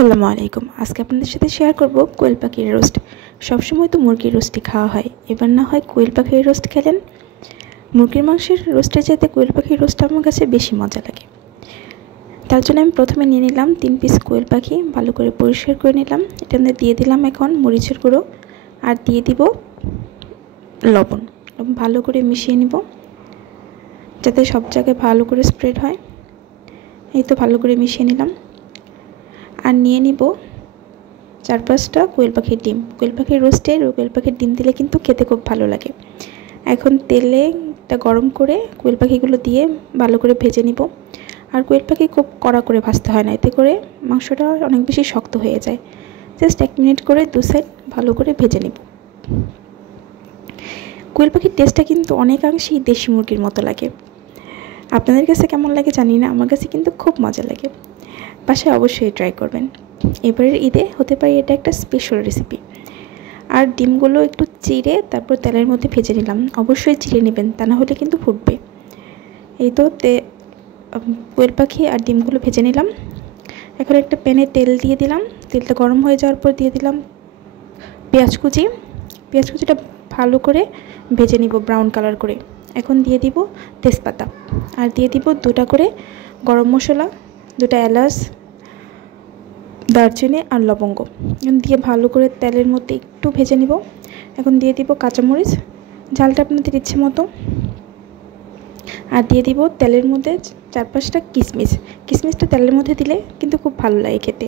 আসসালামু আলাইকুম। আজকে আপনাদের সাথে শেয়ার করব কোয়েল পাখির রোস্ট। সবসময় তো মুরগির রোস্টই খাওয়া হয়, এবার না হয় কোয়েল পাখির রোস্ট খেলেন। মুরগির মাংসের রোস্টের চাইতে কোয়েল পাখির রোস্ট আমার কাছে বেশি মজা লাগে। তার জন্য আমি প্রথমে নিয়ে নিলাম 3 পিস কোয়েল পাখি, ভালো করে পরিষ্কার করে নিলাম। এটার মধ্যে দিয়ে দিলাম এখন মরিচের গুঁড়ো আর দিয়ে দিব লবণ। ভালো করে মিশিয়ে নিব যাতে সব জায়গায় ভালো করে স্প্রেড হয়। এই তো ভালো করে মিশিয়ে নিলাম। আর নিয়ে নিব 4-5টা কোয়েল পাখির ডিম। কোয়েল পাখির রোস্টে কোয়েল পাখির ডিম দিলে কিন্তু খেতে খুব ভালো লাগে। এখন তেলটা গরম করে কোয়েল পাখিগুলো দিয়ে ভালো করে ভেজে নিব। আর কোয়েল পাখি খুব কড়া করে ভাজতে হয় না, এতে করে মাংসটা অনেক বেশি শক্ত হয়ে যায়। জাস্ট 1 মিনিট করে 2 সাইড ভালো করে ভেজে নিব। কোয়েল পাখির টেস্টটা কিন্তু অনেকাংশেই দেশি মুরগির মতো লাগে। আপনাদের কাছে কেমন লাগে জানি না, আমার কাছে কিন্তু খুব মজা লাগে। বাসায় অবশ্যই ট্রাই করবেন। এবারের ঈদে হতে পারে এটা একটা স্পেশাল রেসিপি। আর ডিমগুলো একটু চিড়ে তারপর তেলের মধ্যে ভেজে নিলাম। অবশ্যই চিড়ে নেবেন, তা না হলে কিন্তু ফুটবে। এই তো কোয়েল পাখি আর ডিমগুলো ভেজে নিলাম। এখন একটা প্যানে তেল দিয়ে দিলাম। তেলটা গরম হয়ে যাওয়ার পর দিয়ে দিলাম পেঁয়াজ কুচি। পেঁয়াজ কুচিটা ভালো করে ভেজে নিব ব্রাউন কালার করে। এখন দিয়ে দিব তেজপাতা আর দিয়ে দিব 2টা করে গরম মশলা, 2টা এলাচ, দারচিনি আর লবঙ্গ দিয়ে ভালো করে তেলের মধ্যে একটু ভেজে নিব। এখন দিয়ে দিব কাঁচামরিচ, ঝালটা আপনাদের ইচ্ছে মতো। আর দিয়ে দিব তেলের মধ্যে 4-5টা কিশমিশ। কিশমিশটা তেলের মধ্যে দিলে কিন্তু খুব ভালো লাগে খেতে।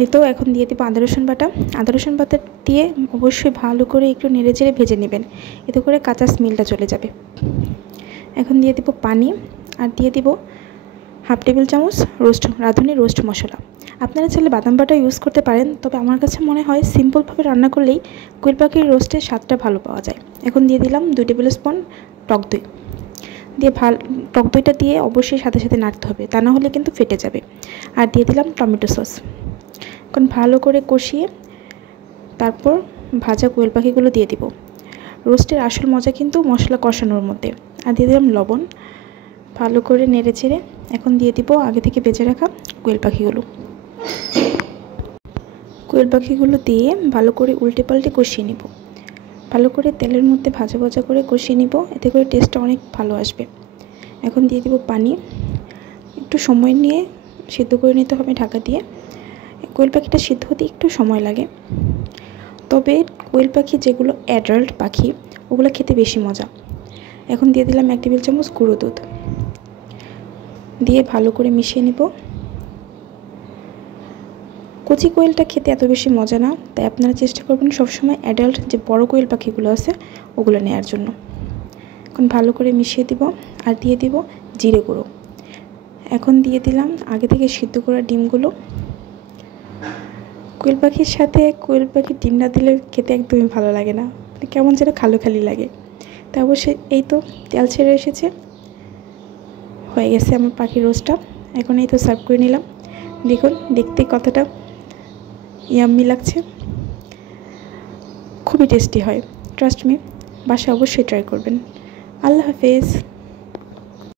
এই তো এখন দিয়ে দিব আদা রসুন বাটা। আদা রসুন বাটা দিয়ে অবশ্যই ভালো করে একটু নেড়ে চেড়ে ভেজে নেবেন, এতে করে কাঁচা স্মেলটা চলে যাবে। এখন দিয়ে দিব পানি আর দিয়ে দিব 1/2 টেবিল চামচ রাঁধুনি রোস্ট মশলা। আপনারা চাইলে বাদাম বাটা ইউজ করতে পারেন, তবে আমার কাছে মনে হয় সিম্পলভাবে রান্না করলেই কোয়েল পাখির রোস্টের স্বাদটা ভালো পাওয়া যায়। এখন দিয়ে দিলাম 2 টেবিল স্পুন টক দই দিয়ে টক দইটা দিয়ে অবশ্যই সাথে সাথে নাড়তে হবে, তা না হলে কিন্তু ফেটে যাবে। আর দিয়ে দিলাম টমেটো সস। এখন ভালো করে কষিয়ে তারপর ভাজা কোয়েল পাখিগুলো দিয়ে দিব। রোস্টের আসল মজা কিন্তু মশলা কষানোর মধ্যে। আর দিয়ে দিলাম লবণ। ভালো করে নেড়ে চেড়ে এখন দিয়ে দিব আগে থেকে বেজে রাখা কোয়েল পাখিগুলো। কোয়েল পাখিগুলো দিয়ে ভালো করে উল্টে পাল্টে কষিয়ে নিব। ভালো করে তেলের মধ্যে ভাজা ভাজা করে কষিয়ে নিব, এতে করে টেস্টটা অনেক ভালো আসবে। এখন দিয়ে দিব পানি। একটু সময় নিয়ে সিদ্ধ করে নিতে হবে ঢাকা দিয়ে। কোয়েল পাখিটা সিদ্ধ হতে একটু সময় লাগে, তবে কোয়েল পাখি যেগুলো অ্যাডাল্ট পাখি ওগুলো খেতে বেশি মজা। এখন দিয়ে দিলাম 1 টেবিল চামচ গুঁড়ো দুধ দিয়ে ভালো করে মিশিয়ে নিব। কচি কোয়েলটা খেতে এত বেশি মজা না, তাই আপনারা চেষ্টা করবেন সবসময় অ্যাডাল্ট যে বড় কোয়েল পাখিগুলো আছে ওগুলো নেওয়ার জন্য। এখন ভালো করে মিশিয়ে দিব আর দিয়ে দিব জিরে গুঁড়ো। এখন দিয়ে দিলাম আগে থেকে সিদ্ধ করা ডিমগুলো। কোয়েল পাখির সাথে কোয়েল পাখির ডিম না দিলে খেতে একদমই ভালো লাগে না, কেমন যেন খালি খালি লাগে। তা অবশ্যই এই তো তেল ছেড়ে এসেছে, হয়ে গেছে আমার পাখির রোস্টটা। এখন এই তো সার্ভ করে নিলাম। দেখুন দেখতে কতটা ইয়াম্মি লাগছে, খুবই টেস্টি হয়। ট্রাস্ট মি, বাসায় অবশ্যই ট্রাই করবেন। আল্লাহ হাফেজ।